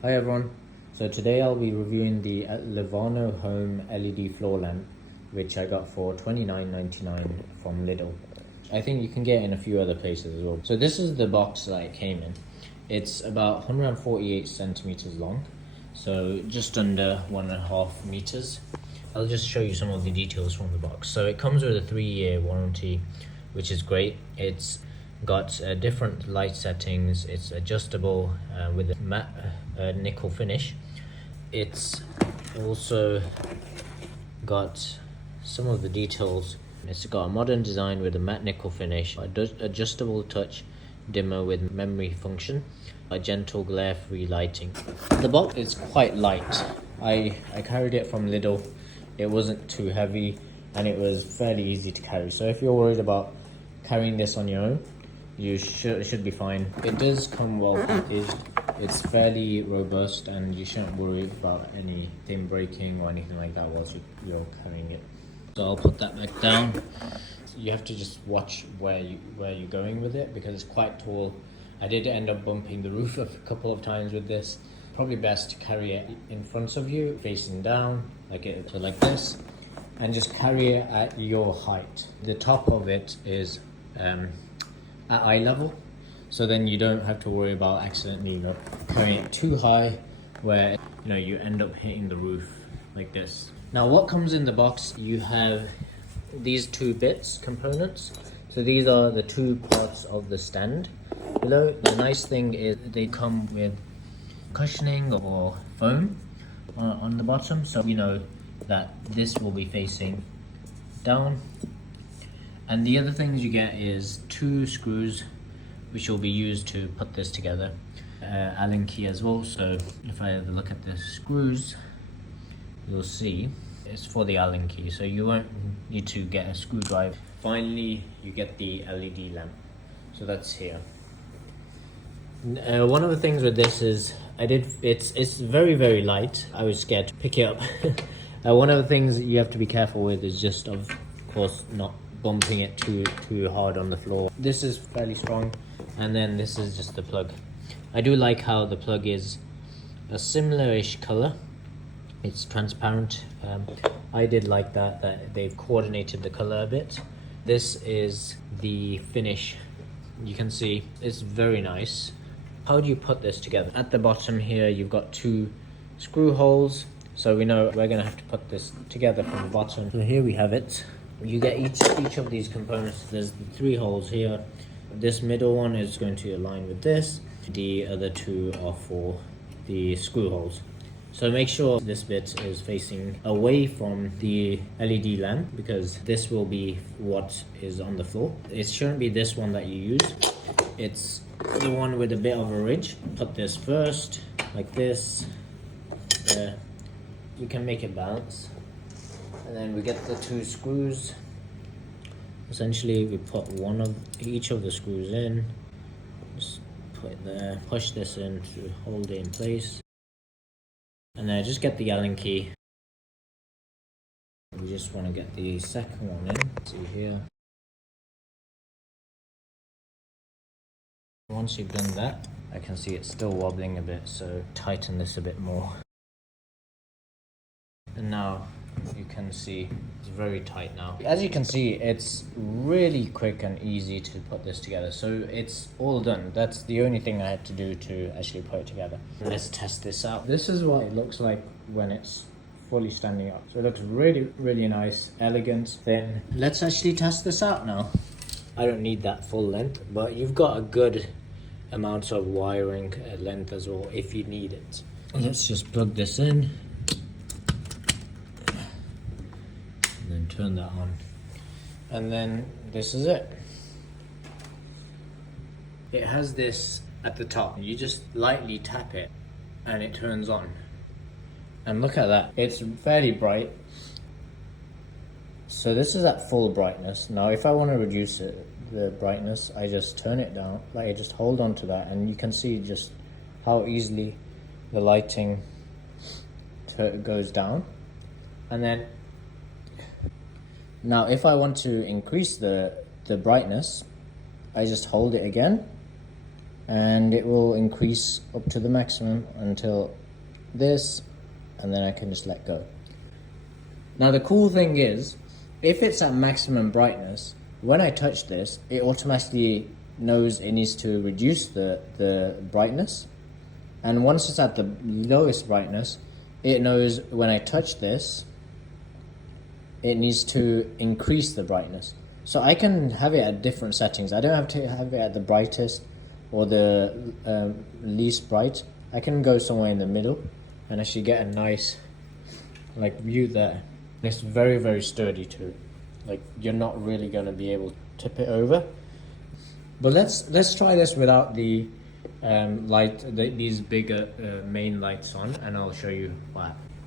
Hi everyone, so today I'll be reviewing the Livarno Home LED Floor Lamp, which I got for $29.99 from Lidl. I think you can get it in a few other places as well. So this is the box that it came in. It's about 148 centimeters long, so just under 1.5 meters. I'll just show you some of the details from the box. So it comes with a 3-year warranty, which is great. It's got different light settings. It's adjustable with a matte nickel finish. It's also got some of the details. It's got a modern design with a matte nickel finish, adjustable touch dimmer with memory function, a gentle glare-free lighting. The box is quite light. I carried it from Lidl. It wasn't too heavy and it was fairly easy to carry. So if you're worried about carrying this on your own, you should be fine. It does come well packaged. It's fairly robust and you shouldn't worry about anything breaking or anything like that whilst you're carrying it. So I'll put that back down. You have to just watch where you're going with it because it's quite tall. I did end up bumping the roof a couple of times with this. Probably best to carry it in front of you, facing down, like this, and just carry it at your height. The top of it is at eye level, so then you don't have to worry about accidentally carrying it too high where you end up hitting the roof like this. Now what comes in the box, you have these two components. So these are the two parts of the stand. Below, the nice thing is they come with cushioning or foam on the bottom, so you know that this will be facing down. And the other things you get is 2 screws which will be used to put this together, Allen key as well. So if I have a look at the screws, you'll see it's for the Allen key, so you won't need to get a screwdriver. Finally, you get the LED lamp, so that's here. One of the things with this is it's very light. I was scared to pick it up. One of the things you have to be careful with is just of course not bumping it too hard on the floor. This is fairly strong, and then this is just the plug. I do like how the plug is a similar-ish color. It's transparent. I did like that they've coordinated the color a bit. This is the finish. You can see it's very nice. How do you put this together? At the bottom here, you've got 2 screw holes, so we know we're gonna have to put this together from the bottom. So here we have it. You get each of these components. There's 3 holes here. This middle one is going to align with this. The other 2 are for the screw holes. So make sure this bit is facing away from the LED lamp because this will be what is on the floor. It shouldn't be this one that you use. It's the one with a bit of a ridge. Put this first, like this. There. You can make it balance. And then we get the 2 screws. Essentially, we put one of each of the screws in. Just put it there. Push this in to hold it in place. And then just get the Allen key. We just want to get the second one in. See here. Once you've done that, I can see it's still wobbling a bit, so tighten this a bit more. And now you can see it's very tight now. As you can see, it's really quick and easy to put this together. So it's all done. That's the only thing I had to do to actually put it together. Let's test this out. This is what it looks like when it's fully standing up. So it looks really nice, elegant, thin. Let's actually test this out now. I don't need that full length, but you've got a good amount of wiring length as well if you need it. Let's just plug this in. Turn that on, and then this is it. It has this at the top. You just lightly tap it and it turns on, and look at that, it's fairly bright. So this is at full brightness. Now if I want to reduce the brightness, I just turn it down, like I just hold on to that, and you can see just how easily the lighting goes down. And then now if I want to increase the brightness, I just hold it again and it will increase up to the maximum until this, and then I can just let go. Now the cool thing is, if it's at maximum brightness, when I touch this, it automatically knows it needs to reduce the brightness, and once it's at the lowest brightness, it knows when I touch this, it needs to increase the brightness. So I can have it at different settings. I don't have to have it at the brightest or the least bright. I can go somewhere in the middle and actually get a nice view there. It's very, very sturdy too. You're not really going to be able to tip it over. But let's try this without the these bigger main lights on, and I'll show you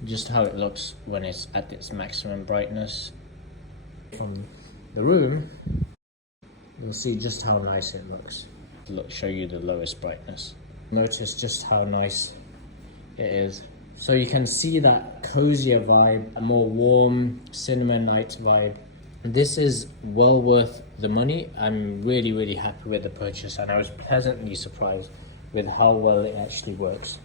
just how it looks when it's at its maximum brightness. From the room, you'll see just how nice it looks. Show you the lowest brightness. Notice just how nice it is. So you can see that cozier vibe, a more warm cinnamon night vibe. This is well worth the money. I'm really, really happy with the purchase, and I was pleasantly surprised with how well it actually works.